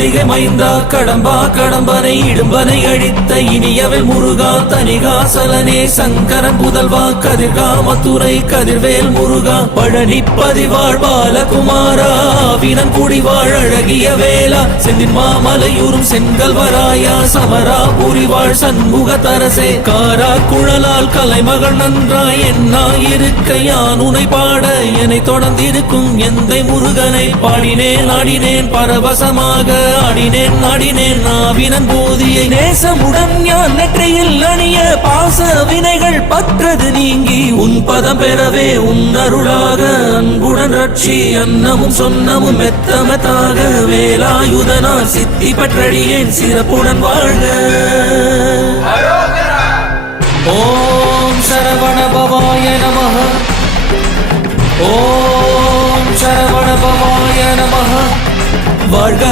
கார்த்திகை மைந்தா கடம்பா கடம்பனை இடும்பனை அழித்த இனியவள் முருகா தனிகாசலனே சங்கரன் புதல்வா கதிர்காமத்துறை கதிர்வேல் முருகா பழனி பதிவாழ் பாலகுமாரா வினன் குடிவாழ் அழகிய வேளா செந்தின் மாமலையூரும் செங்கல்வராயா சமரா புரிவாழ் சண்முக தரசே காரா குழலால் கலைமகள் நன்றாய் என்னாயிருக்க யான் உனை பாட என்னை தொடர்ந்திருக்கும் எந்தை முருகனை பாடினேன் ஆடினேன் பரவசமாக ஆடினேன் நாடினேன் நாவினன் போதியை நேசமுடன் யான் நெற்றியில் அணிய பாச வினைகள் பற்றது நீங்கி உன் பதம் பெறவே உன் அருளாக அன்புடன் ரட்சி அன்னமும் சொன்னமும் மெத்தமத்தாக வேலாயுதனால் சித்தி பற்றடியேன் சிறப்புடன் வாழ்க. ஓம் சரவண பவாய நமஹ. ஓம் சரவண பவாய நமஹ. வாழ்க.